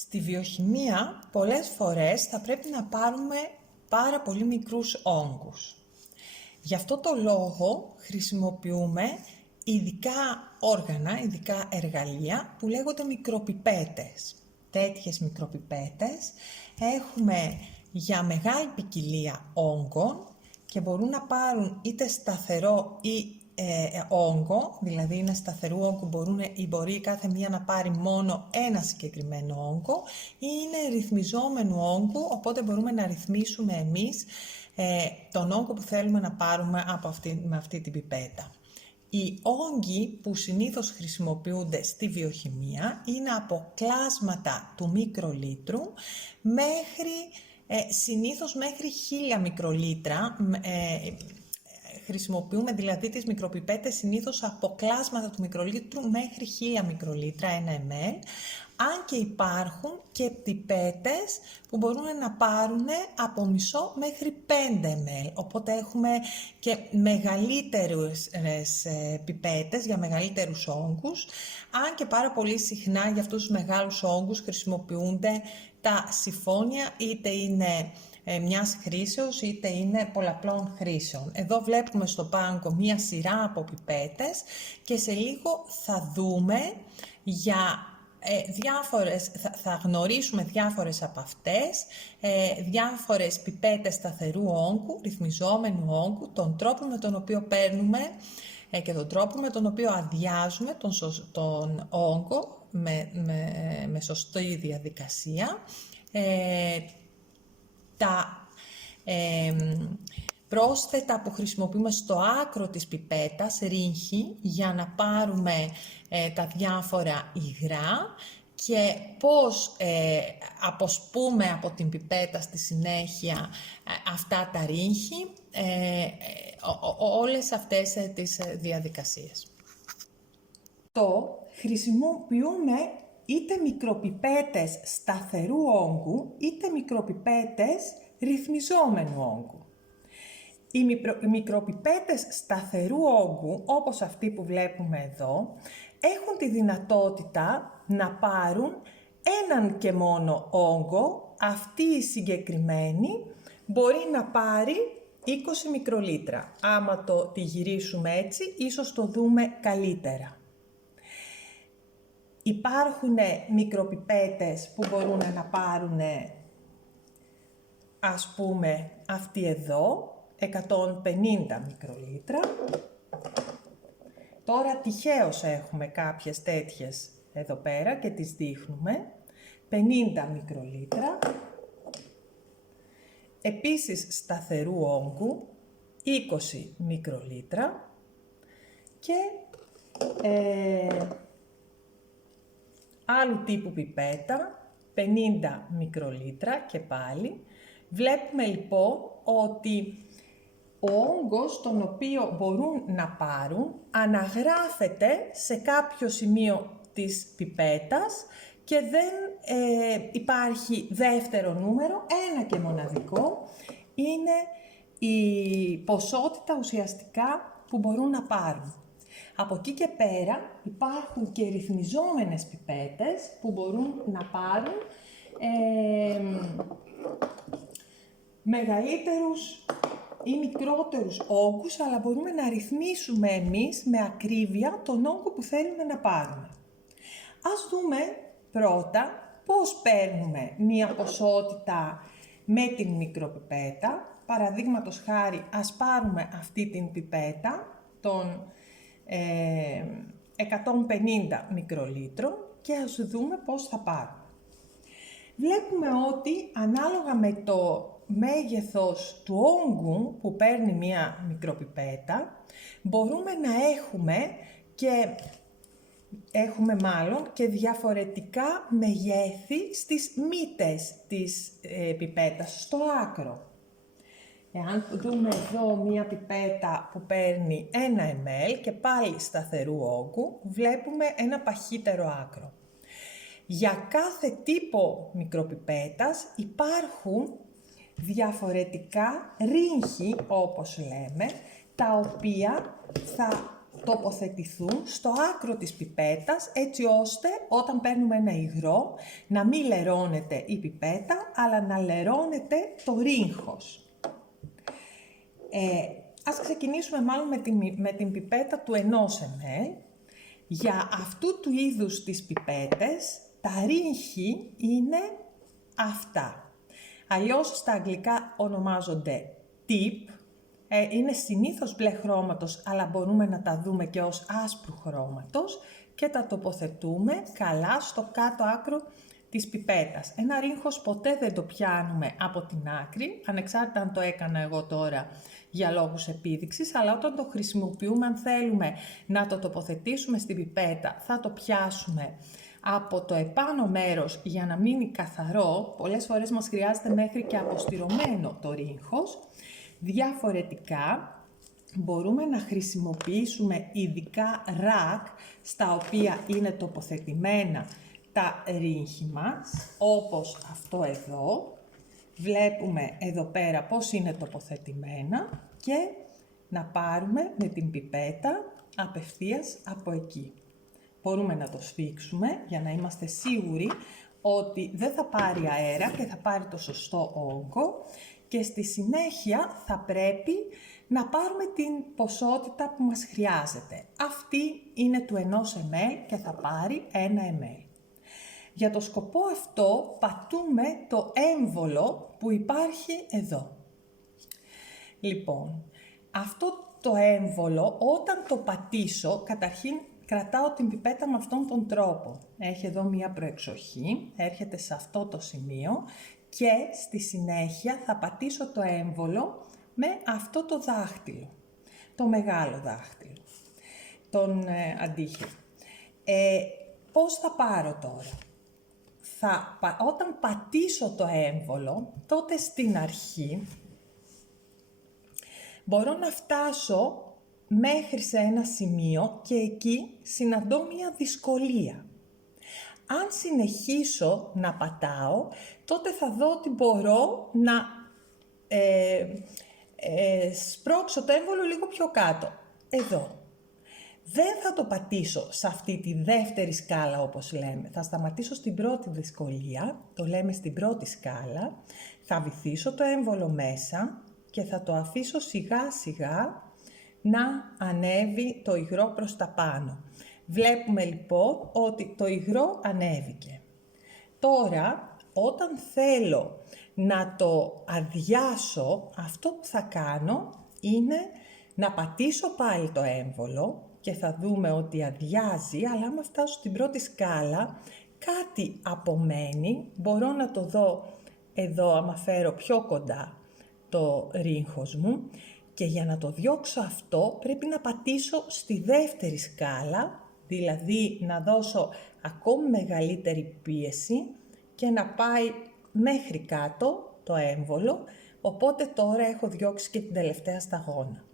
Στη βιοχημεία πολλές φορές θα πρέπει να πάρουμε πάρα πολύ μικρούς όγκους. Γι' αυτό το λόγο χρησιμοποιούμε ειδικά όργανα, ειδικά εργαλεία που λέγονται μικροπιπέτες. Τέτοιες μικροπιπέτες έχουμε για μεγάλη ποικιλία όγκων και μπορούν να πάρουν είτε σταθερό ή όγκο, δηλαδή είναι σταθερού όγκου, μπορεί κάθε μία να πάρει μόνο ένα συγκεκριμένο όγκο ή είναι ρυθμιζόμενου όγκου, οπότε μπορούμε να ρυθμίσουμε εμείς τον όγκο που θέλουμε να πάρουμε με αυτή την πιπέτα. Οι όγκοι που συνήθως χρησιμοποιούνται στη βιοχημεία είναι από κλάσματα του μικρολίτρου συνήθως μέχρι 1000 μικρολίτρα. Χρησιμοποιούμε δηλαδή τις μικροπιπέτες συνήθως από κλάσματα του μικρολίτρου μέχρι 1000 μικρολίτρα, 1 ml, αν και υπάρχουν και πιπέτες που μπορούν να πάρουν από μισό μέχρι 5 ml, οπότε έχουμε και μεγαλύτερες πιπέτες για μεγαλύτερους όγκους, αν και πάρα πολύ συχνά για αυτούς τους μεγάλους όγκους χρησιμοποιούνται τα σιφόνια, είτε είναι μιας χρήσεως είτε είναι πολλαπλών χρήσεων. Εδώ βλέπουμε στο πάγκο μία σειρά από πιπέτες και σε λίγο θα δούμε για θα γνωρίσουμε διάφορες από αυτές, διάφορες πιπέτες σταθερού όγκου, ρυθμιζόμενου όγκου, τον τρόπο με τον οποίο παίρνουμε και τον τρόπο με τον οποίο αδειάζουμε τον όγκο με σωστή διαδικασία, τα πρόσθετα που χρησιμοποιούμε στο άκρο της πιπέτας, ρύγχη, για να πάρουμε τα διάφορα υγρά και πώς αποσπούμε από την πιπέτα στη συνέχεια αυτά τα ρύγχη, όλες αυτές τις διαδικασίες. Χρησιμοποιούμε είτε μικροπιπέτες σταθερού όγκου, είτε μικροπιπέτες ρυθμιζόμενου όγκου. Οι μικροπιπέτες σταθερού όγκου, όπως αυτή που βλέπουμε εδώ, έχουν τη δυνατότητα να πάρουν έναν και μόνο όγκο. Αυτή η συγκεκριμένη μπορεί να πάρει 20 μικρολίτρα. Άμα τη γυρίσουμε έτσι, ίσως το δούμε καλύτερα. Υπάρχουν μικροπιπέτες που μπορούν να πάρουν, ας πούμε, αυτή εδώ, 150 μικρολίτρα. Τώρα τυχαίως έχουμε κάποιες τέτοιες εδώ πέρα και τις δείχνουμε. 50 μικρολίτρα. Επίσης σταθερού όγκου, 20 μικρολίτρα. Και άλλου τύπου πιπέτα, 50 μικρολίτρα και πάλι. Βλέπουμε λοιπόν ότι ο όγκος τον οποίο μπορούν να πάρουν αναγράφεται σε κάποιο σημείο της πιπέτας και δεν υπάρχει δεύτερο νούμερο, ένα και μοναδικό. Είναι η ποσότητα ουσιαστικά που μπορούν να πάρουν. Από εκεί και πέρα υπάρχουν και ρυθμιζόμενες πιπέτες που μπορούν να πάρουν μεγαλύτερους ή μικρότερους όγκους, αλλά μπορούμε να ρυθμίσουμε εμείς με ακρίβεια τον όγκο που θέλουμε να πάρουμε. Ας δούμε πρώτα πώς παίρνουμε μία ποσότητα με την μικροπιπέτα. Παραδείγματος χάρη, ας πάρουμε αυτή την πιπέτα των 150 μικρολίτρων και ας δούμε πώς θα πάρουμε. Βλέπουμε ότι ανάλογα με το μέγεθος του όγκου που παίρνει μία μικροπιπέτα, μπορούμε να έχουμε και διαφορετικά μεγέθη στις μύτες της πιπέτας, στο άκρο. Εάν δούμε εδώ μία πιπέτα που παίρνει 1 ml και πάλι σταθερού όγκου, βλέπουμε ένα παχύτερο άκρο. Για κάθε τύπο μικροπιπέτας υπάρχουν διαφορετικά ρύγχη, όπως λέμε, τα οποία θα τοποθετηθούν στο άκρο της πιπέτας, έτσι ώστε όταν παίρνουμε ένα υγρό να μην λερώνεται η πιπέτα, αλλά να λερώνεται το ρίγχος. Ας ξεκινήσουμε μάλλον με την πιπέτα του 1 ml. Για αυτού του είδους τις πιπέτες, τα ρίγχη είναι αυτά. Αλλιώς στα αγγλικά ονομάζονται tip, είναι συνήθως μπλε χρώματος, αλλά μπορούμε να τα δούμε και ως άσπρου χρώματος και τα τοποθετούμε καλά στο κάτω άκρο της πιπέτας. Ένα ρίγχος ποτέ δεν το πιάνουμε από την άκρη, ανεξάρτητα αν το έκανα εγώ τώρα για λόγους επίδειξης, αλλά όταν το χρησιμοποιούμε, αν θέλουμε να το τοποθετήσουμε στην πιπέτα, θα το πιάσουμε από το επάνω μέρος για να μείνει καθαρό. Πολλές φορές μας χρειάζεται μέχρι και αποστηρωμένο το ρίγχος. Διαφορετικά, μπορούμε να χρησιμοποιήσουμε ειδικά ρακ, στα οποία είναι τοποθετημένα τα ρίγχη μας, όπως αυτό εδώ. Βλέπουμε εδώ πέρα πώς είναι τοποθετημένα και να πάρουμε με την πιπέτα απευθείας από εκεί. Μπορούμε να το σφίξουμε για να είμαστε σίγουροι ότι δεν θα πάρει αέρα και θα πάρει το σωστό όγκο και στη συνέχεια θα πρέπει να πάρουμε την ποσότητα που μας χρειάζεται. Αυτή είναι του 1 ml και θα πάρει 1 ml. Για το σκοπό αυτό πατούμε το έμβολο που υπάρχει εδώ. Λοιπόν, αυτό το έμβολο όταν το πατήσω, καταρχήν κρατάω την πιπέτα με αυτόν τον τρόπο. Έχει εδώ μία προεξοχή, έρχεται σε αυτό το σημείο και στη συνέχεια θα πατήσω το έμβολο με αυτό το δάχτυλο, το μεγάλο δάχτυλο, τον αντίχειρο. Πώς θα πάρω τώρα? Όταν πατήσω το έμβολο, τότε στην αρχή μπορώ να φτάσω μέχρι σε ένα σημείο και εκεί συναντώ μια δυσκολία. Αν συνεχίσω να πατάω, τότε θα δω ότι μπορώ να σπρώξω το έμβολο λίγο πιο κάτω. Εδώ. Δεν θα το πατήσω σε αυτή τη δεύτερη σκάλα όπως λέμε. Θα σταματήσω στην πρώτη δυσκολία, το λέμε στην πρώτη σκάλα. Θα βυθίσω το έμβολο μέσα και θα το αφήσω σιγά σιγά να ανέβει το υγρό προς τα πάνω. Βλέπουμε λοιπόν ότι το υγρό ανέβηκε. Τώρα, όταν θέλω να το αδειάσω, αυτό που θα κάνω είναι να πατήσω πάλι το έμβολο και θα δούμε ότι αδειάζει, αλλά άμα φτάσω στην πρώτη σκάλα, κάτι απομένει. Μπορώ να το δω εδώ, άμα φέρω πιο κοντά το ρίγχος μου. Και για να το διώξω αυτό, πρέπει να πατήσω στη δεύτερη σκάλα, δηλαδή να δώσω ακόμη μεγαλύτερη πίεση και να πάει μέχρι κάτω το έμβολο, οπότε τώρα έχω διώξει και την τελευταία σταγόνα.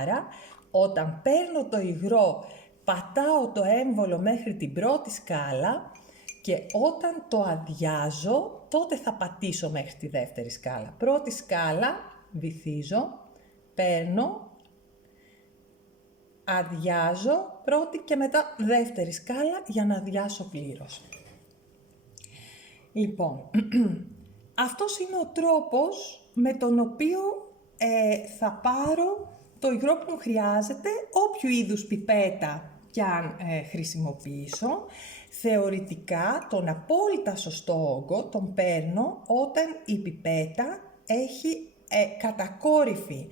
Άρα, όταν παίρνω το υγρό, πατάω το έμβολο μέχρι την πρώτη σκάλα και όταν το αδειάζω, τότε θα πατήσω μέχρι τη δεύτερη σκάλα. Πρώτη σκάλα, βυθίζω, παίρνω, αδειάζω, πρώτη και μετά δεύτερη σκάλα για να αδειάσω πλήρως. Λοιπόν, αυτός είναι ο τρόπος με τον οποίο θα πάρω το υγρό που μου χρειάζεται, όποιο είδους πιπέτα κι αν χρησιμοποιήσω. Θεωρητικά, τον απόλυτα σωστό όγκο τον παίρνω όταν η πιπέτα έχει κατακόρυφη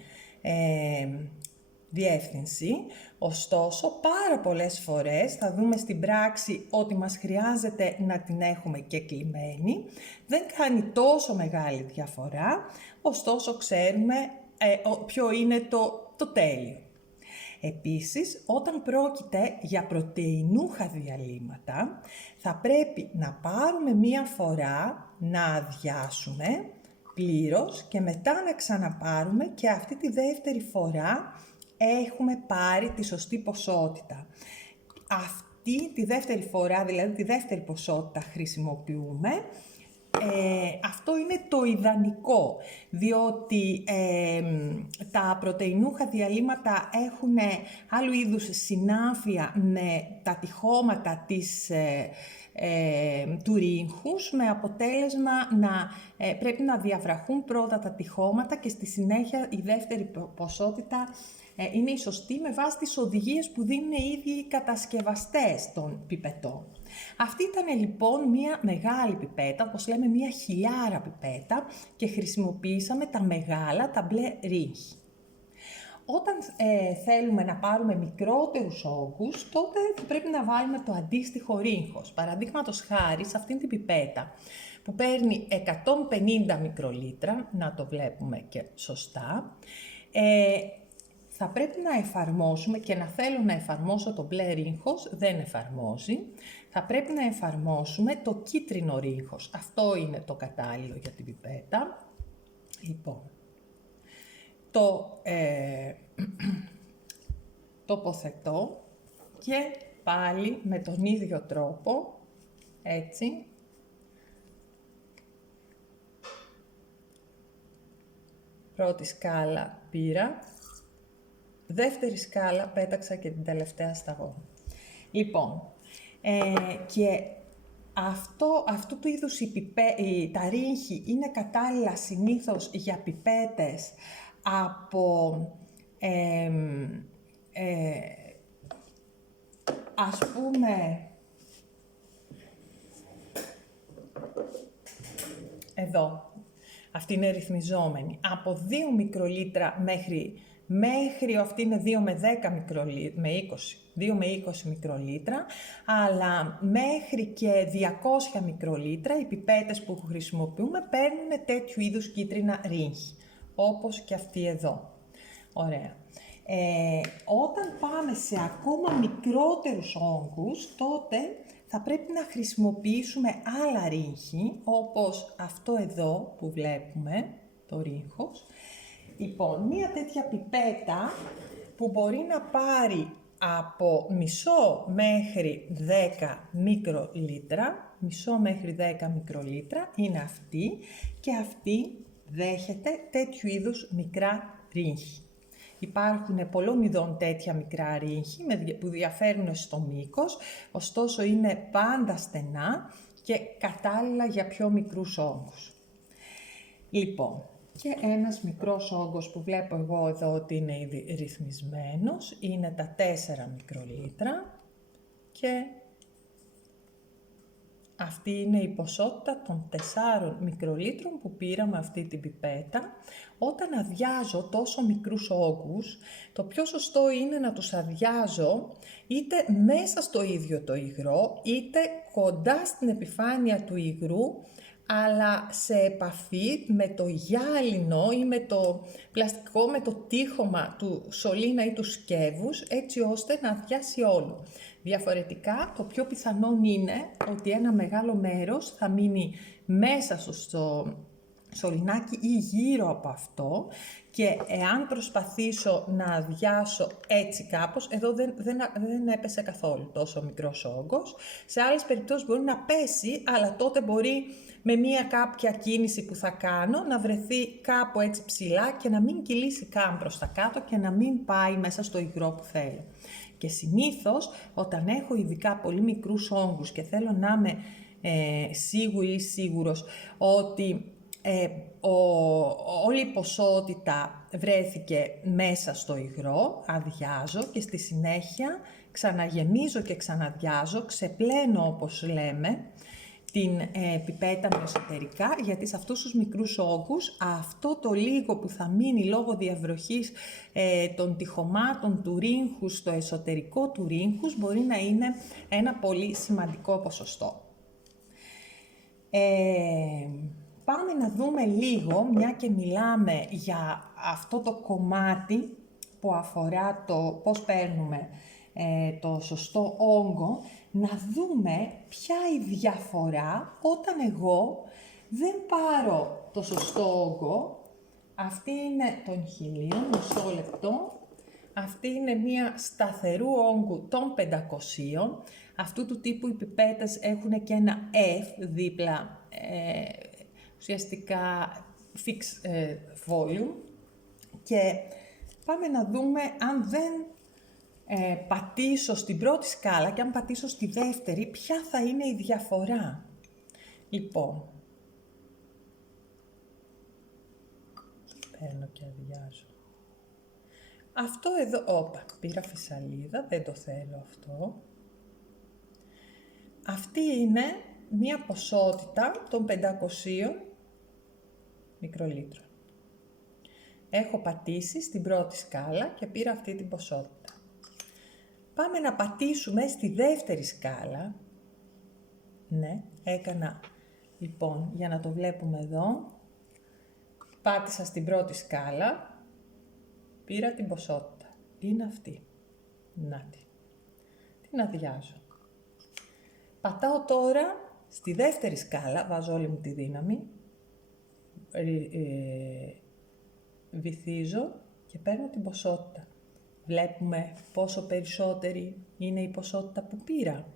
διεύθυνση. Ωστόσο, πάρα πολλές φορές θα δούμε στην πράξη ότι μας χρειάζεται να την έχουμε και κλειμμένη. Δεν κάνει τόσο μεγάλη διαφορά, ωστόσο ξέρουμε ποιο είναι το τέλειο. Επίσης, όταν πρόκειται για πρωτεϊνούχα διαλύματα, θα πρέπει να πάρουμε μία φορά να αδειάσουμε πλήρως και μετά να ξαναπάρουμε και αυτή τη δεύτερη φορά έχουμε πάρει τη σωστή ποσότητα. Αυτή τη δεύτερη φορά, δηλαδή τη δεύτερη ποσότητα χρησιμοποιούμε αυτό είναι το ιδανικό, διότι τα πρωτεϊνούχα διαλύματα έχουν άλλου είδους συνάφεια με τα τυχώματα του ρύγχους, με αποτέλεσμα να πρέπει να διαβραχούν πρώτα τα τυχώματα και στη συνέχεια η δεύτερη ποσότητα είναι η σωστή με βάση τις οδηγίες που δίνουν οι ίδιοι οι κατασκευαστές των πιπετών. Αυτή ήταν λοιπόν μια μεγάλη πιπέτα, όπως λέμε μια χιλιάρα πιπέτα, και χρησιμοποιήσαμε τα μεγάλα, τα μπλε ρύγχη. Όταν θέλουμε να πάρουμε μικρότερους όγκους, τότε θα πρέπει να βάλουμε το αντίστοιχο ρύγχος. Παραδείγματος χάρη, σε αυτήν την πιπέτα που παίρνει 150 μικρολίτρα, να το βλέπουμε και σωστά, θα πρέπει να εφαρμόσουμε, και να θέλω να εφαρμόσω το μπλε ρύγχος, δεν εφαρμόζει, θα πρέπει να εφαρμόσουμε το κίτρινο ρύγχος. Αυτό είναι το κατάλληλο για την πιπέτα. Λοιπόν, το τοποθετώ και πάλι με τον ίδιο τρόπο, έτσι. Πρώτη σκάλα πήρα, δεύτερη σκάλα πέταξα και την τελευταία σταγόνα. Λοιπόν, και αυτού του είδους τα ρύγχη είναι κατάλληλα συνήθως για πιπέτες από, ας πούμε, από αυτή είναι ρυθμιζόμενη, από 2 μικρολίτρα μέχρι αυτή είναι 2 με 10 μικρολίτρα, με 20, 2 με 20 μικρολίτρα, αλλά μέχρι και 200 μικρολίτρα οι πιπέτες που χρησιμοποιούμε παίρνουν τέτοιου είδους κίτρινα ρύγχη, όπως και αυτή εδώ. Ωραία. Όταν πάμε σε ακόμα μικρότερους όγκους, τότε θα πρέπει να χρησιμοποιήσουμε άλλα ρύγχη, όπως αυτό εδώ που βλέπουμε, το ρύγχος. Λοιπόν, μία τέτοια πιπέτα που μπορεί να πάρει από μισό μέχρι 10 μικρολίτρα, είναι αυτή, και αυτή δέχεται τέτοιου είδους μικρά ρύγχη. Υπάρχουν πολλών ειδών τέτοια μικρά ρύγχη που διαφέρουν στο μήκος, ωστόσο είναι πάντα στενά και κατάλληλα για πιο μικρούς όγκους. Λοιπόν, και ένας μικρός όγκος που βλέπω εγώ εδώ ότι είναι ήδη ρυθμισμένος, είναι τα 4 μικρολίτρα και αυτή είναι η ποσότητα των 4 μικρολίτρων που πήραμε αυτή την πιπέτα. Όταν αδειάζω τόσο μικρούς όγκους, το πιο σωστό είναι να τους αδειάζω είτε μέσα στο ίδιο το υγρό, είτε κοντά στην επιφάνεια του υγρού, αλλά σε επαφή με το γυάλινο ή με το πλαστικό, με το τείχομα του σωλήνα ή του σκεύους, έτσι ώστε να αδειάσει όλο. Διαφορετικά, το πιο πιθανόν είναι ότι ένα μεγάλο μέρος θα μείνει μέσα στο σωληνάκι ή γύρω από αυτό, και εάν προσπαθήσω να αδειάσω έτσι κάπως, εδώ δεν έπεσε καθόλου τόσο μικρός όγκος. Σε άλλες περιπτώσεις μπορεί να πέσει, αλλά τότε μπορεί με μία κάποια κίνηση που θα κάνω να βρεθεί κάπου έτσι ψηλά και να μην κυλήσει καν προς τα κάτω και να μην πάει μέσα στο υγρό που θέλω. Και συνήθως όταν έχω ειδικά πολύ μικρούς όγκους και θέλω να είμαι σίγουρη ή σίγουρος ότι όλη η ποσότητα βρέθηκε μέσα στο υγρό, αδειάζω και στη συνέχεια ξαναγεμίζω και ξαναδιάζω, ξεπλένω όπως λέμε την πιπέτα με εσωτερικά, γιατί σε αυτούς τους μικρούς όγκους αυτό το λίγο που θα μείνει λόγω διαβροχής των τυχωμάτων του ρύγχους στο εσωτερικό του ρύγχους μπορεί να είναι ένα πολύ σημαντικό ποσοστό. Πάμε να δούμε λίγο, μια και μιλάμε για αυτό το κομμάτι που αφορά το πώς παίρνουμε το σωστό όγκο, να δούμε ποια η διαφορά όταν εγώ δεν πάρω το σωστό όγκο. Αυτή είναι των 1000, μισό λεπτό. Αυτή είναι μια σταθερού όγκου των 500. Αυτού του τύπου οι πιπέτες έχουν και ένα F δίπλα, ουσιαστικά fix volume. Και πάμε να δούμε αν δεν πατήσω στην πρώτη σκάλα και αν πατήσω στη δεύτερη, ποια θα είναι η διαφορά. Λοιπόν, παίρνω και αδειάζω. Αυτό εδώ, πήρα φυσαλίδα, δεν το θέλω αυτό. Αυτή είναι μία ποσότητα των 500 μικρολίτρων. Έχω πατήσει στην πρώτη σκάλα και πήρα αυτή την ποσότητα. Πάμε να πατήσουμε στη δεύτερη σκάλα. Ναι, έκανα, λοιπόν, για να το βλέπουμε εδώ, πάτησα στην πρώτη σκάλα, πήρα την ποσότητα. Είναι αυτή. Νάτι. Την αδειάζω. Πατάω τώρα στη δεύτερη σκάλα, βάζω όλη μου τη δύναμη, βυθίζω και παίρνω την ποσότητα. Βλέπουμε πόσο περισσότερη είναι η ποσότητα που πήρα.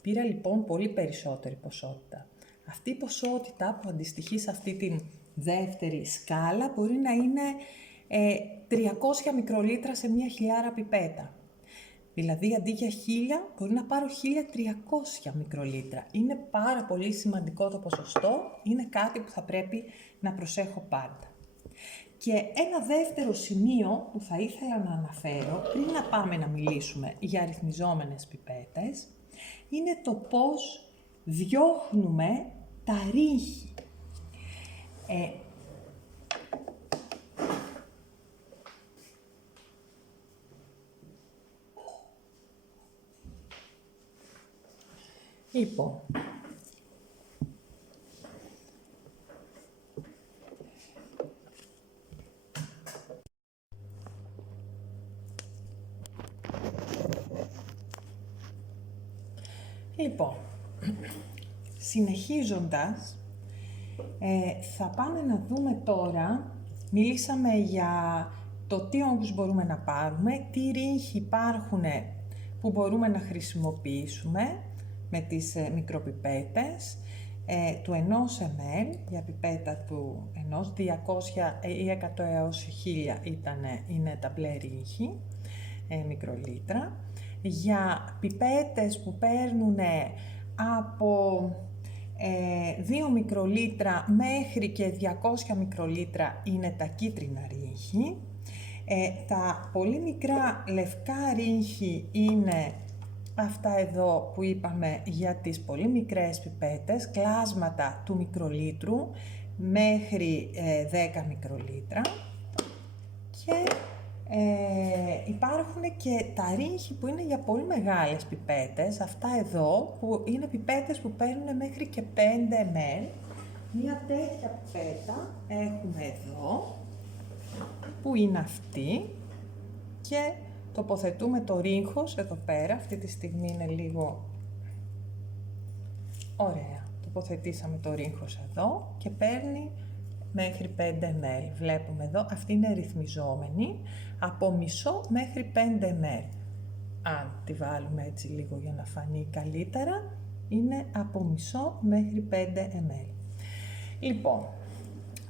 Πήρα λοιπόν πολύ περισσότερη ποσότητα. Αυτή η ποσότητα που αντιστοιχεί σε αυτή τη δεύτερη σκάλα μπορεί να είναι 300 μικρολίτρα σε μία χιλιάρα πιπέτα. Δηλαδή αντί για 1000 μπορεί να πάρω 1300 μικρολίτρα. Είναι πάρα πολύ σημαντικό το ποσοστό, είναι κάτι που θα πρέπει να προσέχω πάντα. Και ένα δεύτερο σημείο που θα ήθελα να αναφέρω, πριν να πάμε να μιλήσουμε για ρυθμιζόμενες πιπέτες, είναι το πώς διώχνουμε τα ρύχη. Λοιπόν, συνεχίζοντας, θα πάμε να δούμε τώρα, μιλήσαμε για το τι όγκους μπορούμε να πάρουμε, τι ρύχοι υπάρχουν που μπορούμε να χρησιμοποιήσουμε με τις μικροπιπέτες, του 1 ml για πιπέτα του 1, 200 ή 100 έως 1000 είναι τα μπλε ρύχη, μικρολίτρα. Για πιπέτες που παίρνουν από 2 μικρολίτρα μέχρι και 200 μικρολίτρα είναι τα κίτρινα ρύχη. Τα πολύ μικρά λευκά ρύχη είναι αυτά εδώ που είπαμε για τις πολύ μικρές πιπέτες, κλάσματα του μικρολίτρου μέχρι 10 μικρολίτρα. Και υπάρχουν και τα ρύχη που είναι για πολύ μεγάλες πιπέτες, αυτά εδώ που είναι πιπέτες που παίρνουν μέχρι και 5 ml. Μία τέτοια πιπέτα έχουμε εδώ, που είναι αυτή, και τοποθετούμε το ρύχος εδώ πέρα, αυτή τη στιγμή είναι λίγο ωραία. Τοποθετήσαμε το ρύχος εδώ και παίρνει μέχρι 5 ml. Βλέπουμε εδώ, αυτή είναι ρυθμιζόμενη, από μισό μέχρι 5 ml. Αν τη βάλουμε έτσι λίγο για να φανεί καλύτερα, είναι από μισό μέχρι 5 ml. Λοιπόν,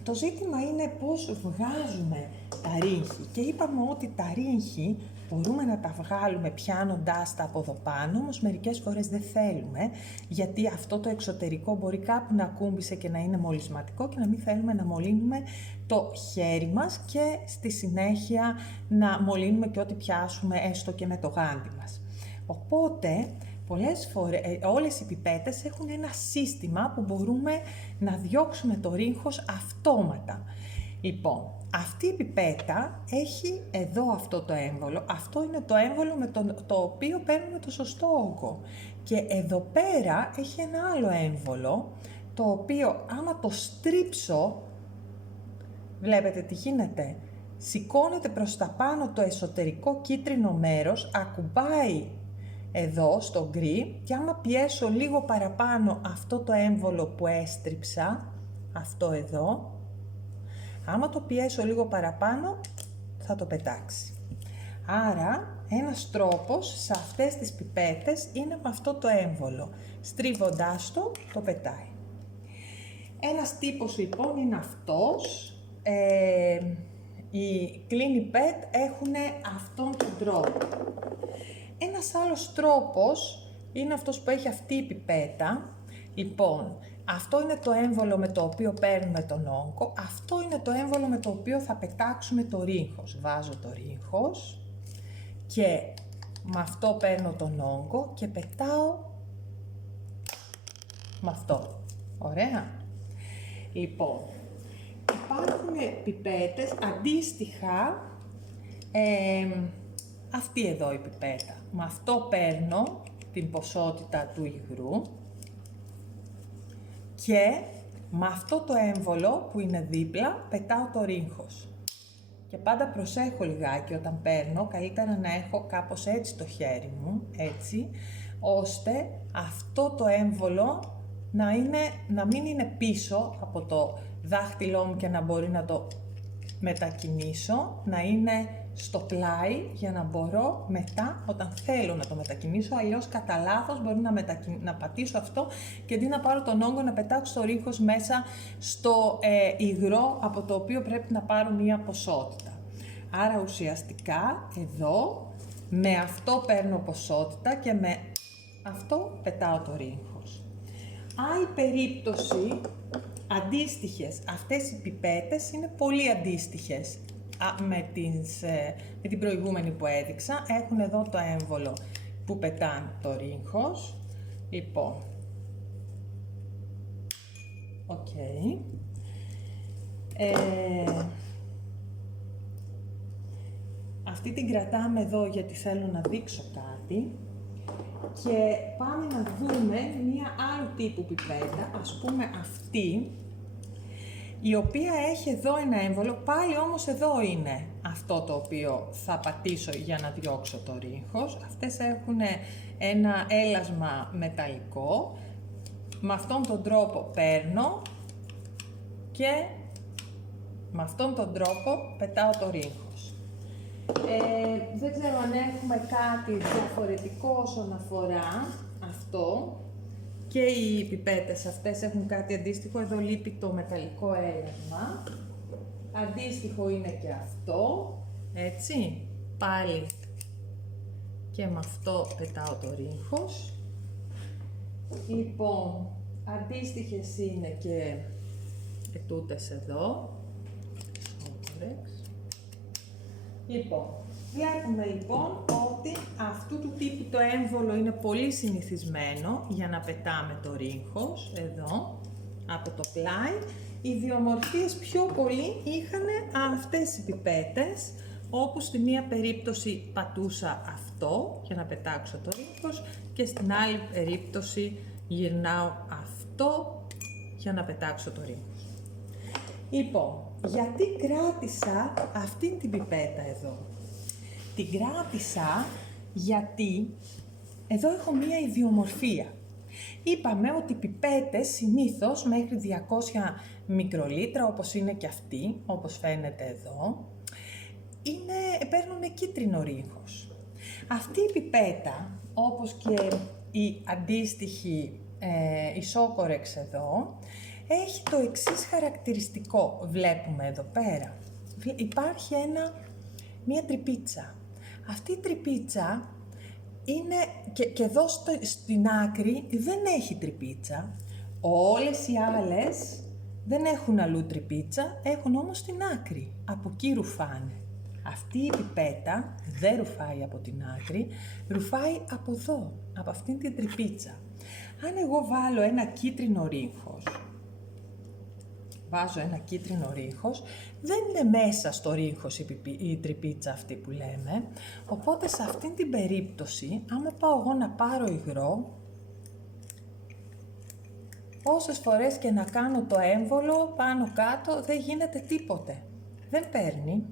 το ζήτημα είναι πώς βγάζουμε τα ρύχη και είπαμε ότι τα ρύχη μπορούμε να τα βγάλουμε πιάνοντάς τα από εδώ πάνω, όμως μερικές φορές δεν θέλουμε, γιατί αυτό το εξωτερικό μπορεί κάπου να κούμπησε και να είναι μολυσματικό και να μην θέλουμε να μολύνουμε το χέρι μας και στη συνέχεια να μολύνουμε και ό,τι πιάσουμε έστω και με το γάντι μας. Οπότε, πολλές φορές, όλες οι πιπέτες έχουν ένα σύστημα που μπορούμε να διώξουμε το ρύχος αυτόματα. Λοιπόν, αυτή η πιπέτα έχει εδώ αυτό το έμβολο. Αυτό είναι το έμβολο με το οποίο παίρνουμε το σωστό όγκο. Και εδώ πέρα έχει ένα άλλο έμβολο, το οποίο άμα το στρίψω, βλέπετε τι γίνεται. Σηκώνεται προς τα πάνω το εσωτερικό κίτρινο μέρος, ακουμπάει εδώ στο γκρι και άμα πιέσω λίγο παραπάνω αυτό το έμβολο που έστριψα, αυτό εδώ, άμα το πιέσω λίγο παραπάνω θα το πετάξει. Άρα ένας τρόπος σε αυτές τις πιπέτες είναι με αυτό το έμβολο. Στρίβοντάς το πετάει. Ένας τύπος λοιπόν είναι αυτός. Οι Clean Pet έχουν αυτόν τον τρόπο. Ένας άλλος τρόπος είναι αυτός που έχει αυτή η πιπέτα. Λοιπόν, αυτό είναι το έμβολο με το οποίο παίρνουμε τον όγκο. Αυτό είναι το έμβολο με το οποίο θα πετάξουμε το ρίγχος. Βάζω το ρίγχος και με αυτό παίρνω τον όγκο και πετάω με αυτό. Ωραία. Λοιπόν, υπάρχουν πιπέτες αντίστοιχα, αυτή εδώ η πιπέτα. Με αυτό παίρνω την ποσότητα του υγρού και με αυτό το έμβολο που είναι δίπλα πετάω το ρίγχος. Και πάντα προσέχω λιγάκι όταν παίρνω, καλύτερα να έχω κάπως έτσι το χέρι μου, έτσι, ώστε αυτό το έμβολο να μην είναι πίσω από το δάχτυλό μου και να μπορεί να το μετακινήσω, να είναι στο πλάι για να μπορώ μετά όταν θέλω να το μετακινήσω, αλλιώς κατά λάθος μπορεί να πατήσω αυτό και αντί να πάρω τον όγκο να πετάξω το ρίγχος μέσα στο υγρό από το οποίο πρέπει να πάρω μία ποσότητα. Άρα ουσιαστικά εδώ με αυτό παίρνω ποσότητα και με αυτό πετάω το ρίγχος. Άλλη περίπτωση αντίστοιχες, αυτές οι πιπέτες είναι πολύ αντίστοιχες με την προηγούμενη που έδειξα. Έχουν εδώ το έμβολο που πετάνε το ρίγχος. Λοιπόν, οκ. Αυτή την κρατάμε εδώ γιατί θέλω να δείξω κάτι. Και πάμε να δούμε μία άλλου τύπου πιπέτα, ας πούμε αυτή, η οποία έχει εδώ ένα έμβολο, πάλι όμως εδώ είναι αυτό το οποίο θα πατήσω για να διώξω το ρίγχος. Αυτές έχουν ένα έλασμα μεταλλικό. Με αυτόν τον τρόπο παίρνω και με αυτόν τον τρόπο πετάω το ρίγχος. Δεν ξέρω αν έχουμε κάτι διαφορετικό όσον αφορά αυτό. Και οι πιπέτες αυτές έχουν κάτι αντίστοιχο. Εδώ λείπει το μεταλλικό έλασμα. Αντίστοιχο είναι και αυτό. Έτσι. Πάλι και με αυτό πετάω το ρίγχος. Λοιπόν, αντίστοιχες είναι και τούτες εδώ. Λοιπόν, βλέπουμε λοιπόν ότι αυτού του τύπου το έμβολο είναι πολύ συνηθισμένο για να πετάμε το ρίγχος, εδώ, από το πλάι. Οι ιδιομορφίες πιο πολύ είχαν αυτές οι πιπέτες, όπου στη μία περίπτωση πατούσα αυτό για να πετάξω το ρίγχος και στην άλλη περίπτωση γυρνάω αυτό για να πετάξω το ρίγχος. Λοιπόν, γιατί κράτησα αυτή την πιπέτα εδώ? Την κράτησα γιατί εδώ έχω μία ιδιομορφία. Είπαμε ότι οι πιπέτες συνήθως μέχρι 200 μικρολίτρα, όπως είναι και αυτή, όπως φαίνεται εδώ, παίρνουν κίτρινο ρίγχος. Αυτή η πιπέτα, όπως και η αντίστοιχη ισόκορεξ εδώ, έχει το εξής χαρακτηριστικό, βλέπουμε εδώ πέρα. Υπάρχει μία τρυπίτσα. Αυτή η τρυπίτσα είναι, και εδώ στην άκρη δεν έχει τρυπίτσα. Όλες οι άλλες δεν έχουν αλλού τρυπίτσα, έχουν όμως στην άκρη. Από εκεί ρουφάνε. Αυτή η πιπέτα δεν ρουφάει από την άκρη, ρουφάει από εδώ, από αυτήν την τρυπίτσα. Αν εγώ βάλω ένα κίτρινο ρίγχος, βάζω ένα κίτρινο ρίγχος, δεν είναι μέσα στο ρίγχος η τρυπίτσα αυτή που λέμε, οπότε σε αυτήν την περίπτωση, άμα πάω εγώ να πάρω υγρό, όσες φορές και να κάνω το έμβολο πάνω κάτω, δεν γίνεται τίποτε. Δεν παίρνει.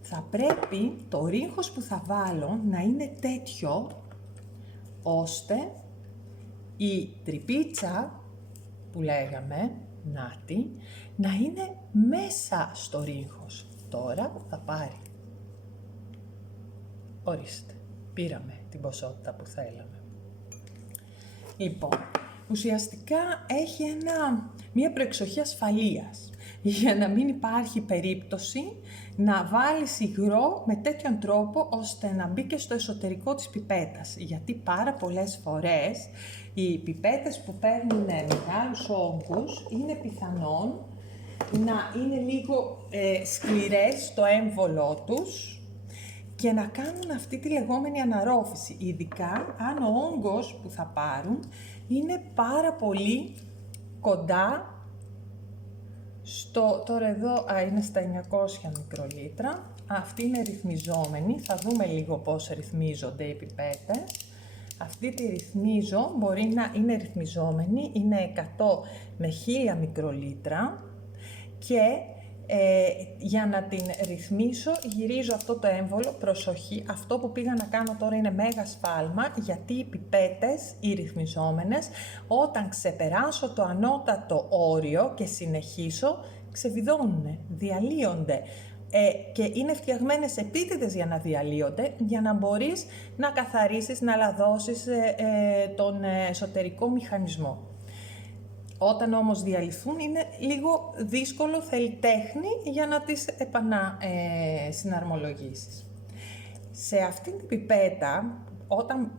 Θα πρέπει το ρίγχος που θα βάλω να είναι τέτοιο, ώστε η τρυπίτσα που λέγαμε, να είναι μέσα στο ρίγχος. Τώρα θα πάρει Ορίστε, πήραμε την ποσότητα που θέλαμε. Λοιπόν, ουσιαστικά έχει μία προεξοχή ασφαλείας, για να μην υπάρχει περίπτωση να βάλεις υγρό με τέτοιον τρόπο ώστε να μπει και στο εσωτερικό της πιπέτας. Γιατί πάρα πολλές φορές οι πιπέτες που παίρνουν μεγάλους όγκους είναι πιθανόν να είναι λίγο σκληρές στο έμβολό τους και να κάνουν αυτή τη λεγόμενη αναρρόφηση, ειδικά αν ο όγκος που θα πάρουν είναι πάρα πολύ κοντά τώρα εδώ είναι στα 900 μικρολίτρα, αυτή είναι ρυθμιζόμενη, θα δούμε λίγο πώς ρυθμίζονται οι πιπέτες. Αυτή τη ρυθμίζω, μπορεί να είναι ρυθμιζόμενη, είναι 100 με 1000 μικρολίτρα και για να την ρυθμίσω γυρίζω αυτό το έμβολο, προσοχή, αυτό που πήγα να κάνω τώρα είναι μέγα σφάλμα, γιατί οι πιπέτες, οι ρυθμιζόμενες, όταν ξεπεράσω το ανώτατο όριο και συνεχίσω, ξεβιδώνουν, διαλύονται. Και είναι φτιαγμένες επίτηδες για να διαλύονται, για να μπορείς να καθαρίσεις, να λαδώσεις τον εσωτερικό μηχανισμό. Όταν όμως διαλυθούν είναι λίγο δύσκολο, θέλει τέχνη για να τις επανασυναρμολογήσεις. Σε αυτήν την πιπέτα, όταν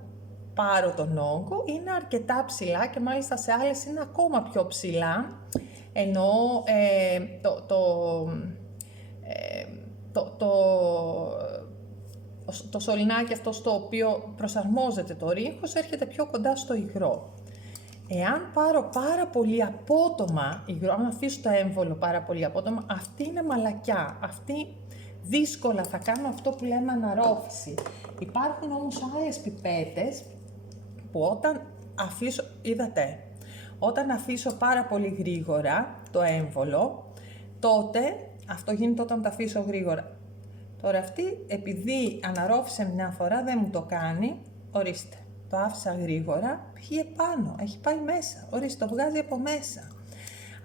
πάρω τον όγκο, είναι αρκετά ψηλά και μάλιστα σε άλλες είναι ακόμα πιο ψηλά, ενώ το σωληνάκι αυτό στο οποίο προσαρμόζεται το ρίχος έρχεται πιο κοντά στο υγρό. Εάν πάρω πάρα πολύ απότομα υγρό, αν αφήσω το έμβολο πάρα πολύ απότομα, αυτή είναι μαλακιά. Αυτή δύσκολα θα κάνω αυτό που λέμε αναρρόφηση. Υπάρχουν όμως άλλες πιπέτες που όταν αφήσω, είδατε, όταν αφήσω πάρα πολύ γρήγορα το έμβολο, τότε, αυτό γίνεται όταν το αφήσω γρήγορα. Τώρα αυτή, επειδή αναρρόφησε μια φορά, δεν μου το κάνει, ορίστε. Το άφησα γρήγορα, πήγε πάνω, έχει πάει μέσα, ορίστε, το βγάζει από μέσα.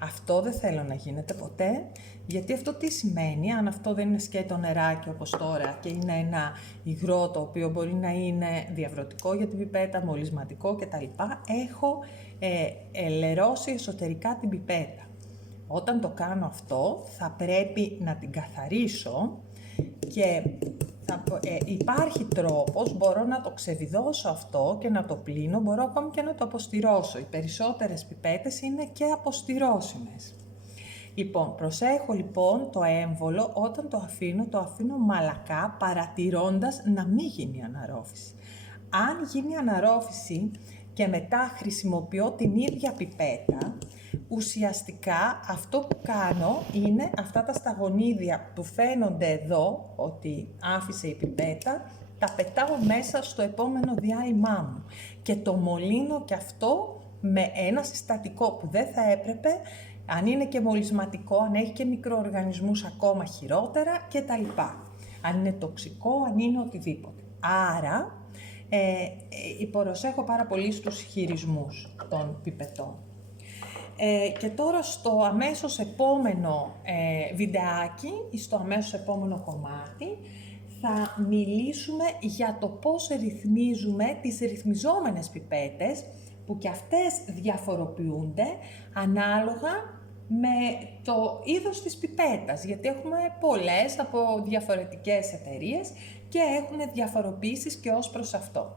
Αυτό δεν θέλω να γίνεται ποτέ, γιατί αυτό τι σημαίνει, αν αυτό δεν είναι σκέτο νεράκι όπως τώρα και είναι ένα υγρό το οποίο μπορεί να είναι διαβρωτικό για την πιπέτα, μολυσματικό κτλ. Έχω ελερώσει εσωτερικά την πιπέτα. Όταν το κάνω αυτό θα πρέπει να την καθαρίσω και υπάρχει τρόπος, μπορώ να το ξεβιδώσω αυτό και να το πλύνω, μπορώ ακόμη και να το αποστηρώσω. Οι περισσότερες πιπέτες είναι και αποστηρώσιμες. Λοιπόν, προσέχω λοιπόν το έμβολο, όταν το αφήνω μαλακά, παρατηρώντας να μην γίνει αναρρόφηση. Αν γίνει αναρρόφηση και μετά χρησιμοποιώ την ίδια πιπέτα, ουσιαστικά αυτό που κάνω είναι αυτά τα σταγονίδια που φαίνονται εδώ, ότι άφησε η πιπέτα, τα πετάω μέσα στο επόμενο διάλειμμά μου και το μολύνω και αυτό με ένα συστατικό που δεν θα έπρεπε, αν είναι και μολυσματικό, αν έχει και μικροοργανισμούς ακόμα χειρότερα κτλ. Αν είναι τοξικό, αν είναι οτιδήποτε. Άρα, προσέχω πάρα πολύ στους χειρισμούς των πιπετών. Και τώρα στο αμέσως επόμενο βιντεάκι ή στο αμέσως επόμενο κομμάτι θα μιλήσουμε για το πώς ρυθμίζουμε τις ρυθμιζόμενες πιπέτες, που και αυτές διαφοροποιούνται ανάλογα με το είδος της πιπέτας, γιατί έχουμε πολλές από διαφορετικές εταιρείες και έχουν διαφοροποιήσεις και ως προς αυτό.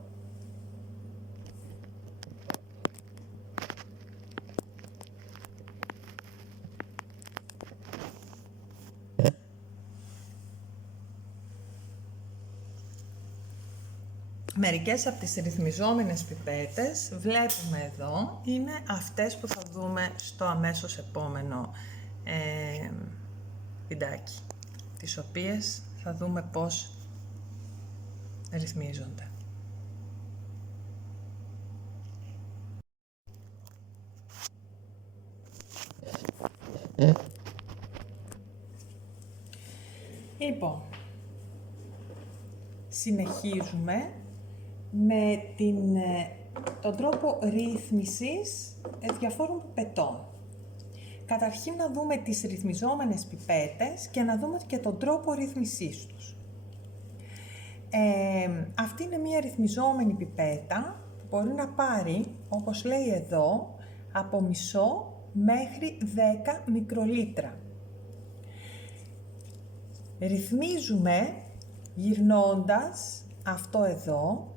Μερικές από τις ρυθμιζόμενες πιπέτες, βλέπουμε εδώ, είναι αυτές που θα δούμε στο αμέσως επόμενο βιντεάκι, τις οποίες θα δούμε πώς ρυθμίζονται. Λοιπόν, συνεχίζουμε με τον τρόπο ρύθμισης διαφόρων πιπετών. Καταρχήν να δούμε τις ρυθμιζόμενες πιπέτες και να δούμε και τον τρόπο ρύθμισής τους. αυτή είναι μια ρυθμιζόμενη πιπέτα που μπορεί να πάρει, όπως λέει εδώ, από μισό μέχρι 10 μικρολίτρα. Ρυθμίζουμε γυρνώντας αυτό εδώ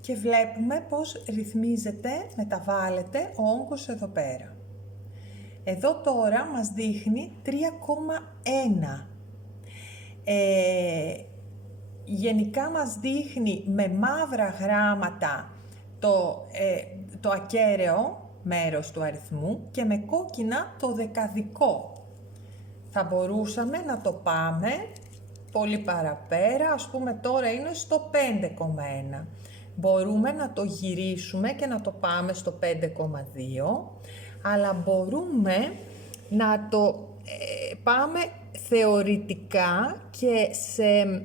και βλέπουμε πως ρυθμίζεται, μεταβάλλεται ο όγκος εδώ πέρα. Εδώ τώρα μας δείχνει 3,1. Γενικά μας δείχνει με μαύρα γράμματα το ακέραιο μέρος του αριθμού και με κόκκινα το δεκαδικό. Θα μπορούσαμε να το πάμε πολύ παραπέρα, ας πούμε τώρα είναι στο 5,1. Μπορούμε να το γυρίσουμε και να το πάμε στο 5,2, αλλά μπορούμε να το πάμε θεωρητικά και σε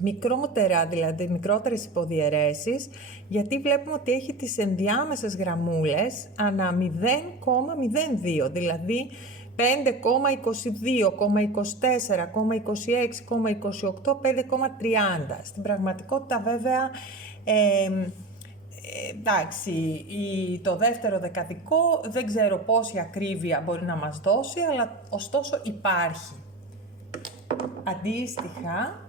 μικρότερα, δηλαδή μικρότερες υποδιαιρέσεις, γιατί βλέπουμε ότι έχει τις ενδιάμεσες γραμμούλες ανά 0,02, δηλαδή 5,22, 0,24, 0,26, 0,28, 5,30. Στην πραγματικότητα βέβαια, εντάξει, το δεύτερο δεκαδικό δεν ξέρω πόση ακρίβεια μπορεί να μας δώσει, αλλά ωστόσο υπάρχει. Αντίστοιχα,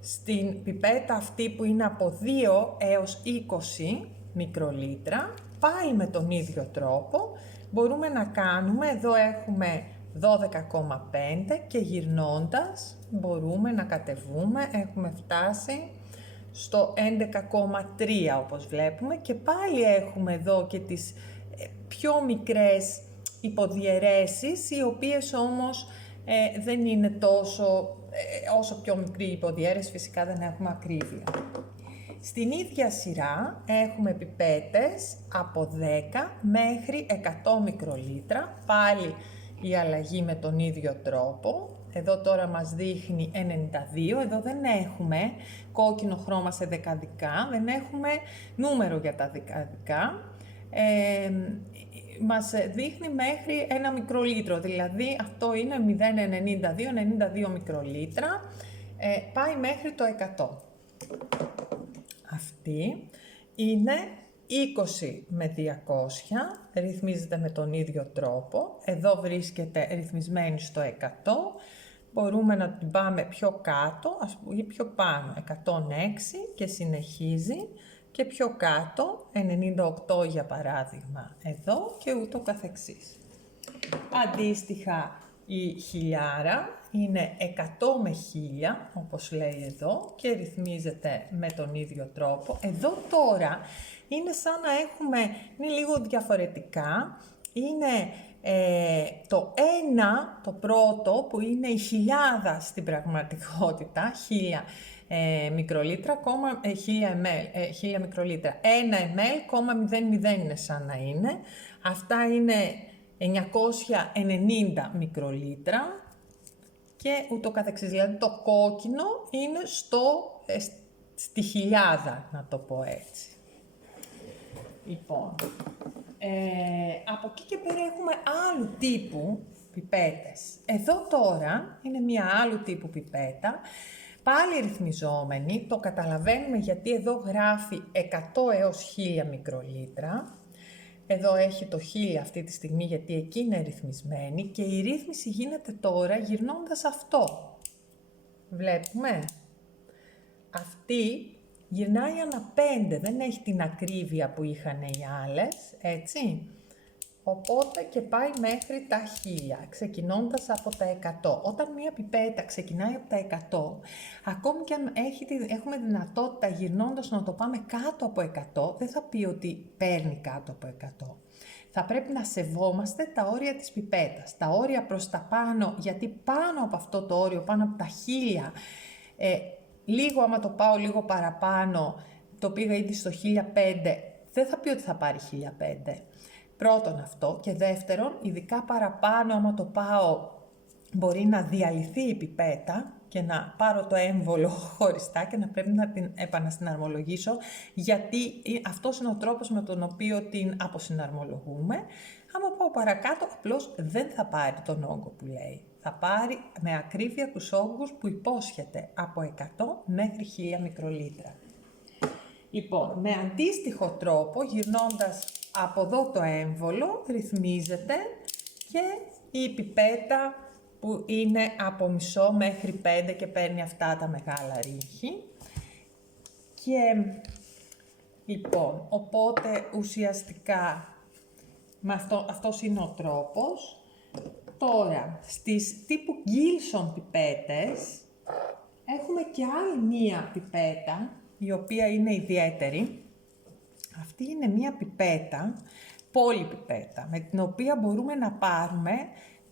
στην πιπέτα αυτή που είναι από 2 έως 20 μικρολίτρα, πάλι με τον ίδιο τρόπο, μπορούμε να κάνουμε, εδώ έχουμε 12,5 και γυρνώντας μπορούμε να κατεβούμε, έχουμε φτάσει στο 11,3 όπως βλέπουμε και πάλι έχουμε εδώ και τις πιο μικρές υποδιαιρέσεις, οι οποίες όμως δεν είναι τόσο, όσο πιο μικρή υποδιαίρεση φυσικά δεν έχουμε ακρίβεια. Στην ίδια σειρά έχουμε πιπέτες από 10 μέχρι 100 μικρολίτρα, πάλι η αλλαγή με τον ίδιο τρόπο. Εδώ τώρα μας δείχνει 92, εδώ δεν έχουμε κόκκινο χρώμα σε δεκαδικά, δεν έχουμε νούμερο για τα δεκαδικά. Μας δείχνει μέχρι 1 μικρολίτρο, δηλαδή αυτό είναι 0,92, 92 μικρολίτρα, πάει μέχρι το 100. Αυτή είναι 20 με 200, ρυθμίζεται με τον ίδιο τρόπο. Εδώ βρίσκεται ρυθμισμένη στο 100. Μπορούμε να την πάμε πιο κάτω ή πιο πάνω, 106 και συνεχίζει. Και πιο κάτω, 98 για παράδειγμα, εδώ και ούτω καθεξής. Αντίστοιχα η χιλιάρα είναι 100 με 1000, όπως λέει εδώ, και ρυθμίζεται με τον ίδιο τρόπο. Εδώ τώρα είναι σαν να έχουμε, είναι λίγο διαφορετικά, είναι το 1, το πρώτο, που είναι η χιλιάδα στην πραγματικότητα, 1000 μικρολίτρα, 1000 μικρολίτρα, 1 ml, 0,00 είναι σαν να είναι. Αυτά είναι 990 μικρολίτρα και ούτω καθεξής. Δηλαδή το κόκκινο είναι στη χιλιάδα, να το πω έτσι. Λοιπόν, από εκεί και πέρα έχουμε άλλου τύπου πιπέτες. Εδώ τώρα είναι μια άλλου τύπου πιπέτα, πάλι ρυθμιζόμενη, το καταλαβαίνουμε γιατί εδώ γράφει 100 έως 1000 μικρολίτρα. Εδώ έχει το 1000 αυτή τη στιγμή γιατί εκεί είναι ρυθμισμένη και η ρύθμιση γίνεται τώρα γυρνώντας αυτό. Βλέπουμε. Αυτή γυρνάει ανά 5, δεν έχει την ακρίβεια που είχαν οι άλλες, έτσι. Οπότε και πάει μέχρι τα 1000, ξεκινώντας από τα 100. Όταν μία πιπέτα ξεκινάει από τα 100, ακόμη και αν έχουμε δυνατότητα γυρνώντας να το πάμε κάτω από 100, δεν θα πει ότι παίρνει κάτω από 100. Θα πρέπει να σεβόμαστε τα όρια της πιπέτας, τα όρια προς τα πάνω, γιατί πάνω από αυτό το όριο, πάνω από τα 1000, λίγο άμα το πάω λίγο παραπάνω, το πήγα ήδη στο 1005, δεν θα πει ότι θα πάρει 1005. Πρώτον αυτό και δεύτερον, ειδικά παραπάνω άμα το πάω μπορεί να διαλυθεί η πιπέτα και να πάρω το έμβολο χωριστά και να πρέπει να την επανασυναρμολογήσω, γιατί αυτός είναι ο τρόπος με τον οποίο την αποσυναρμολογούμε. Άμα πάω παρακάτω, απλώς δεν θα πάρει τον όγκο που λέει. Θα πάρει με ακρίβεια τους όγκους που υπόσχεται, από 100 μέχρι 1000 μικρολίτρα. Λοιπόν, με αντίστοιχο τρόπο, γυρνώντας από εδώ το έμβολο, ρυθμίζεται και η πιπέτα που είναι από μισό μέχρι 5 και παίρνει αυτά τα μεγάλα ρύχη. Και λοιπόν, οπότε ουσιαστικά αυτός είναι ο τρόπος. Τώρα, στις τύπου Gilson πιπέτες έχουμε και άλλη μία πιπέτα, η οποία είναι ιδιαίτερη. Αυτή είναι μία πιπέτα, πολυπιπέτα, με την οποία μπορούμε να πάρουμε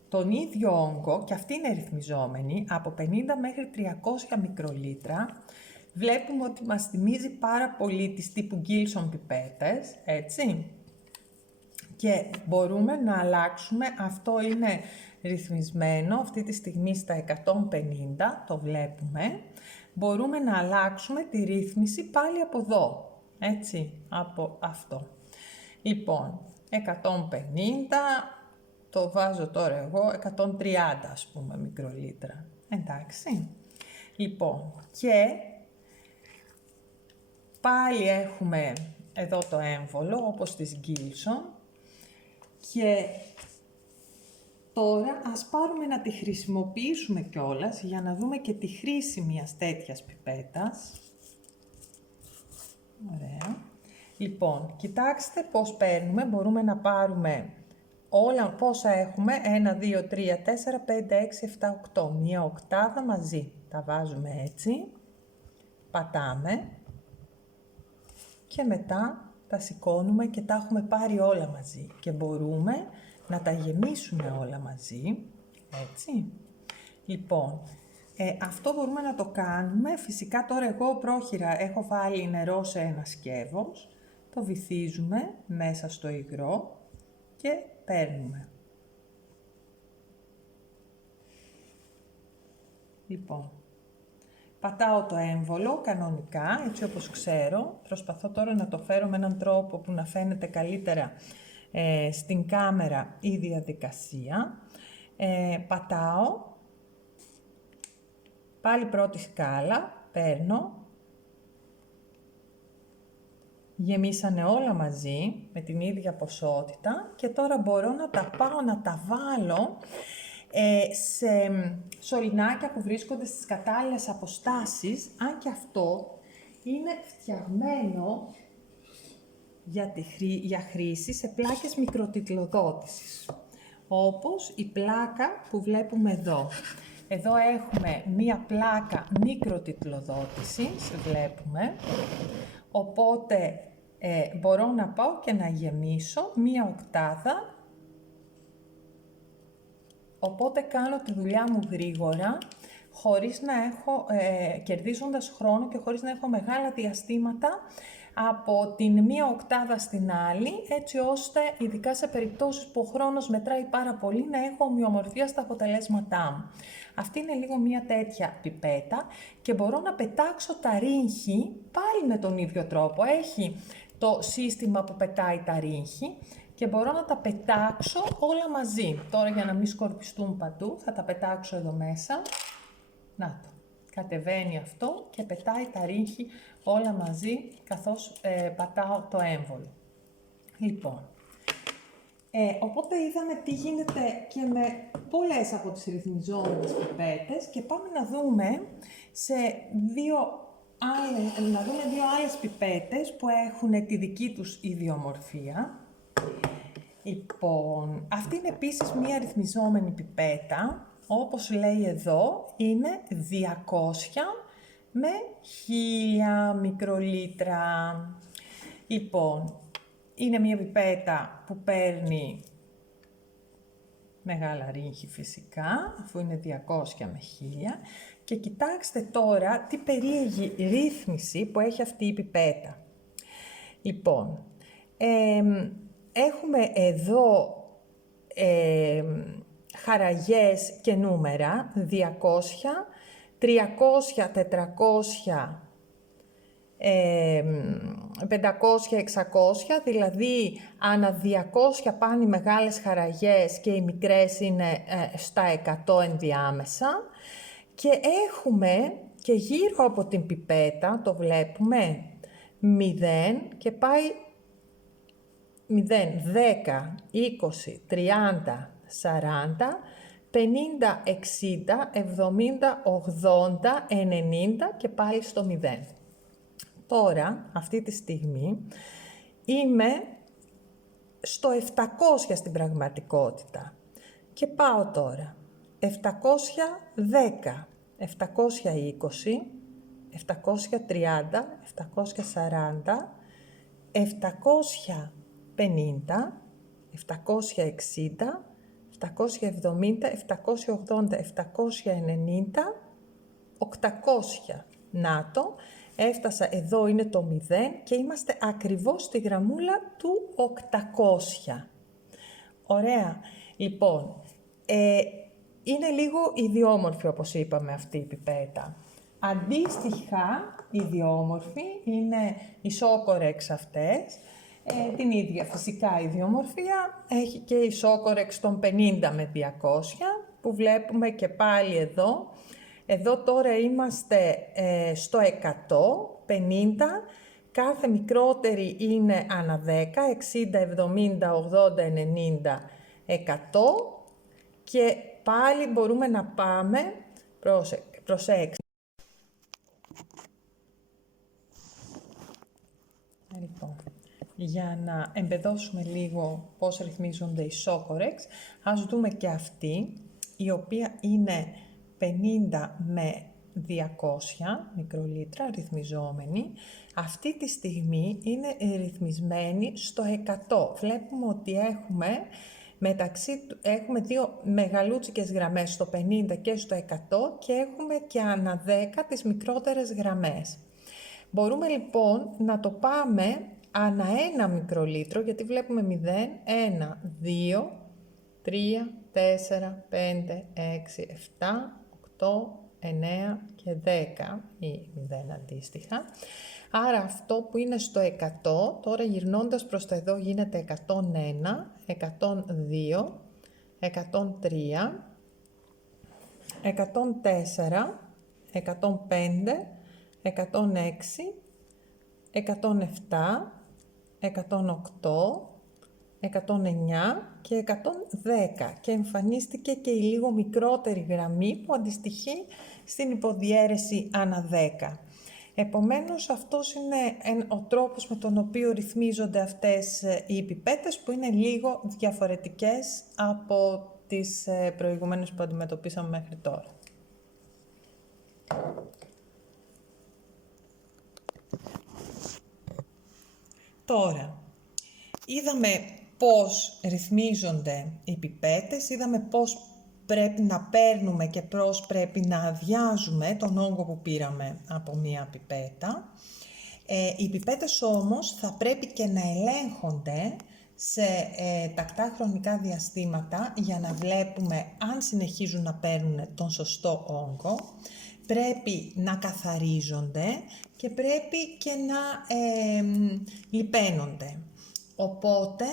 τον ίδιο όγκο, και αυτή είναι ρυθμιζόμενη, από 50 μέχρι 300 μικρολίτρα. Βλέπουμε ότι μας θυμίζει πάρα πολύ τις τύπου Gilson πιπέτες, έτσι. Και μπορούμε να αλλάξουμε, αυτό είναι ρυθμισμένο αυτή τη στιγμή στα 150, το βλέπουμε. Μπορούμε να αλλάξουμε τη ρύθμιση πάλι από εδώ, έτσι, από αυτό. Λοιπόν, 150, το βάζω τώρα εγώ, 130 ας πούμε μικρολίτρα, εντάξει. Λοιπόν, και πάλι έχουμε εδώ το έμβολο, όπως της Gilson, και τώρα ας πάρουμε να τη χρησιμοποιήσουμε κιόλας για να δούμε και τη χρήση μιας τέτοιας πιπέτας. Ωραία. Λοιπόν, κοιτάξτε πώς παίρνουμε. Μπορούμε να πάρουμε όλα πόσα έχουμε. 1, 2, 3, 4, 5, 6, 7, 8. Μία οκτάδα μαζί. Τα βάζουμε έτσι. Πατάμε. Και μετά τα σηκώνουμε και τα έχουμε πάρει όλα μαζί. Και μπορούμε να τα γεμίσουμε όλα μαζί. Έτσι. Λοιπόν, αυτό μπορούμε να το κάνουμε. Φυσικά τώρα εγώ πρόχειρα έχω βάλει νερό σε ένα σκεύος. Το βυθίζουμε μέσα στο υγρό και παίρνουμε. Λοιπόν, πατάω το έμβολο κανονικά, έτσι όπως ξέρω. Προσπαθώ τώρα να το φέρω με έναν τρόπο που να φαίνεται καλύτερα στην κάμερα η διαδικασία. Πατάω, πάλι πρώτη σκάλα, παίρνω. Γεμίσανε όλα μαζί με την ίδια ποσότητα και τώρα μπορώ να τα πάω να τα βάλω σε σωληνάκια που βρίσκονται στις κατάλληλες αποστάσεις, αν και αυτό είναι φτιαγμένο για χρήση σε πλάκες μικροτιτλοδότησης, όπως η πλάκα που βλέπουμε εδώ. Εδώ έχουμε μία πλάκα μικροτιτλοδότησης, βλέπουμε, οπότε μπορώ να πάω και να γεμίσω μία οκτάδα. Οπότε κάνω τη δουλειά μου γρήγορα, χωρίς να έχω, κερδίζοντας χρόνο και χωρίς να έχω μεγάλα διαστήματα από την μία οκτάδα στην άλλη, έτσι ώστε, ειδικά σε περιπτώσεις που ο χρόνος μετράει πάρα πολύ, να έχω ομοιομορφία στα αποτελέσματά μου. Αυτή είναι λίγο μία τέτοια πιπέτα και μπορώ να πετάξω τα ρύγχη πάλι με τον ίδιο τρόπο. Έχει το σύστημα που πετάει τα ρύγχη και μπορώ να τα πετάξω όλα μαζί. Τώρα για να μην σκορπιστούν παντού θα τα πετάξω εδώ μέσα. Να το. Κατεβαίνει αυτό και πετάει τα ρύγχη όλα μαζί καθώς πατάω το έμβολο. Λοιπόν, οπότε είδαμε τι γίνεται και με πολλές από τις ρυθμιζόμενες πιπέτες και πάμε να δούμε δύο άλλες πιπέτες που έχουν τη δική τους ιδιομορφία. Λοιπόν, αυτή είναι επίσης μία ρυθμιζόμενη πιπέτα, όπως λέει εδώ, είναι 200 με 1000 μικρολίτρα. Λοιπόν, είναι μία πιπέτα που παίρνει μεγάλα ρύγχη φυσικά, αφού είναι 200 με 1000. Και κοιτάξτε τώρα τι περίεργη ρύθμιση που έχει αυτή η πιπέτα. Λοιπόν, έχουμε εδώ χαραγές και νούμερα, 200 300, 400, 500, 600, δηλαδή ανά 200 πάνε οι μεγάλες χαραγές και οι μικρές είναι στα 100 ενδιάμεσα. Και έχουμε και γύρω από την πιπέτα, το βλέπουμε, 0 και πάει 0, 10, 20, 30, 40, 50, 60, 70, 80, 90 και πάλι στο 0. Τώρα, αυτή τη στιγμή, είμαι στο 700 στην πραγματικότητα. Και πάω τώρα. 710, 720, 730, 740, 750, 760, 770, 780, 790, 800. Να το, έφτασα, εδώ είναι το 0 και είμαστε ακριβώς στη γραμμούλα του 800. Ωραία. Λοιπόν, είναι λίγο ιδιόμορφη όπως είπαμε αυτή η πιπέτα. Αντίστοιχα, ιδιόμορφη είναι οι Σόκορεξ αυτές. Την ίδια φυσικά ιδιομορφία έχει και η Σόκορεξ των 50 με 200 που βλέπουμε και πάλι εδώ. Εδώ τώρα είμαστε στο 100, 50, κάθε μικρότερη είναι ανά 10, 60, 70, 80, 90, 100 και πάλι μπορούμε να πάμε, προσέξτε. Λοιπόν, για να εμπεδώσουμε λίγο πώς ρυθμίζονται οι Σόκορεξ, ας δούμε και αυτή, η οποία είναι 50 με 200 μικρολίτρα ρυθμιζόμενη. Αυτή τη στιγμή είναι ρυθμισμένη στο 100. Βλέπουμε ότι έχουμε δύο μεγαλούτσικες γραμμές στο 50 και στο 100 και έχουμε και ανά 10 τις μικρότερες γραμμές. Μπορούμε λοιπόν να το πάμε ανά ένα μικρολίτρο, γιατί βλέπουμε 0, 1, 2, 3, 4, 5, 6, 7, 8, 9 και 10 ή 0 αντίστοιχα. Άρα αυτό που είναι στο 100, τώρα γυρνώντας προς τα εδώ γίνεται 101, 102, 103, 104, 105, 106, 107, 108, 109 και 110 και εμφανίστηκε και η λίγο μικρότερη γραμμή που αντιστοιχεί στην υποδιέρεση ανά 10. Επομένως αυτός είναι ο τρόπος με τον οποίο ρυθμίζονται αυτές οι πιπέτες που είναι λίγο διαφορετικές από τις προηγούμενες που αντιμετωπίσαμε μέχρι τώρα. Τώρα, είδαμε πώς ρυθμίζονται οι πιπέτες, είδαμε πώς πρέπει να παίρνουμε και πώς πρέπει να αδειάζουμε τον όγκο που πήραμε από μία πιπέτα. Οι πιπέτες όμως θα πρέπει και να ελέγχονται σε τακτά χρονικά διαστήματα για να βλέπουμε αν συνεχίζουν να παίρνουν τον σωστό όγκο. Πρέπει να καθαρίζονται και πρέπει και να λιπαίνονται. Οπότε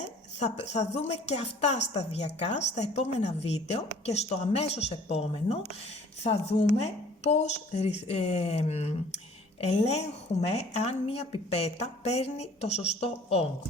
θα δούμε και αυτά σταδιακά στα επόμενα βίντεο και στο αμέσως επόμενο θα δούμε πώς ελέγχουμε αν μία πιπέτα παίρνει το σωστό όγκο.